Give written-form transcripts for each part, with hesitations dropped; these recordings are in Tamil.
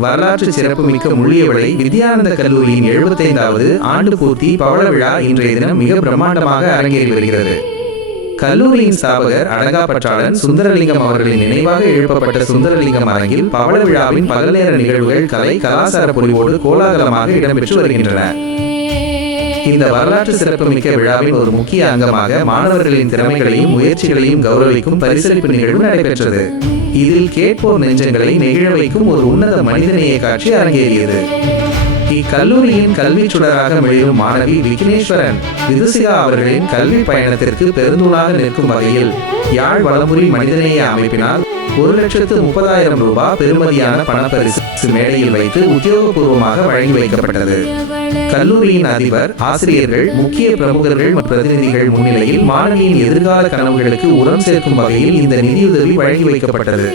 வரலாற்று சிறப்புமிக்க முள்ளியவளை வித்யானந்த கல்லூரியின் 75வது ஆண்டு பூர்த்தி பவள விழா இன்றைய தினம் மிக பிரம்மாண்டமாக அரங்கேறி வருகிறது. கல்லூரியின் ஸ்தாபகர் அடங்காப்பற்றாளன் சுந்தரலிங்கம் அவர்களின் நினைவாக எழுப்பப்பட்ட சுந்தரலிங்கம் அரங்கில் பவள விழாவின் பகல் நேர நிகழ்வுகள் கலை கலாச்சார பொலிவோடு கோலாகலமாக இடம்பெற்று வருகின்றன. இந்த வரலாற்று சிறப்புமிக்க விழாவின் ஒரு முக்கிய அங்கமாக மாணவர்களின் திறமைகளையும் முயற்சிகளையும் கௌரவிக்கும் பரிசளிப்பு நிகழ்வு நடைபெற்றது. இதில் கேட்போர் நெஞ்சங்களை நெகிழ வைக்கும் ஒரு உன்னத மனிதநேய காட்சி அரங்கேறியது. இக்கல்லூரியின் கல்வி சுடராக மிளிரும் மாணவி விக்னேஸ்வரன் விதுசிகா அவர்களின் கல்வி பயணத்திற்கு பெருந்தூளாக நிற்கும் வகையில் யாழ் வலம்புரி மனிதநேய அமைப்பினால் 1,30,000 ரூபாய் பெறுமதியான பணப்பரிசு மேடையில் வைத்து உத்தியோகபூர்வமாக வழங்கி வைக்கப்பட்டது. கல்லூரியின் அதிபர், ஆசிரியர்கள், முக்கிய பிரமுகர்கள் மற்றும் பிரதிநிதிகள் முன்னிலையில் மாணவியின் எதிர்கால கனவுகளுக்கு உரம் சேர்க்கும் வகையில் இந்த நிதியுதவி வழங்கி வைக்கப்பட்டது.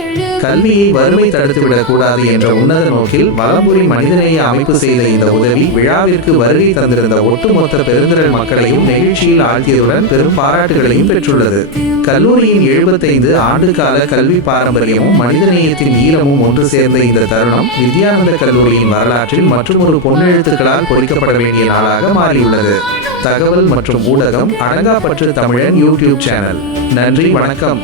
கல்வியை வறுமை தடுத்துவிடக் கூடாது என்ற உன்னத நோக்கில் வலம்புரி மனிதநேய அமைப்பு செய்த இந்த உதவி விழாவிற்கு வருகை தந்திருந்த ஒட்டுமொத்த பெருந்திரள் மக்களையும் நெகிழ்ச்சியில் ஆழ்த்தியதுடன் பெரும் பாராட்டுகளையும் பெற்றுள்ளது. கல்லூரியின் 75 ஆண்டு கால கல்வி பாரம்பரியமும் மனிதநேயத்தின் ஈரமும் ஒன்று சேர்ந்த இந்த தருணம் வித்யானந்த கல்லூரியின் வரலாற்றில் மற்றும் ஒரு பொன்னெழுத்துக்களால் பொறிக்கப்பட வேண்டிய நாளாக மாறியுள்ளது. தகவல் மற்றும் ஊடகம் அடங்காப்பற்று தமிழன் யூடியூப் சேனல். நன்றி, வணக்கம்.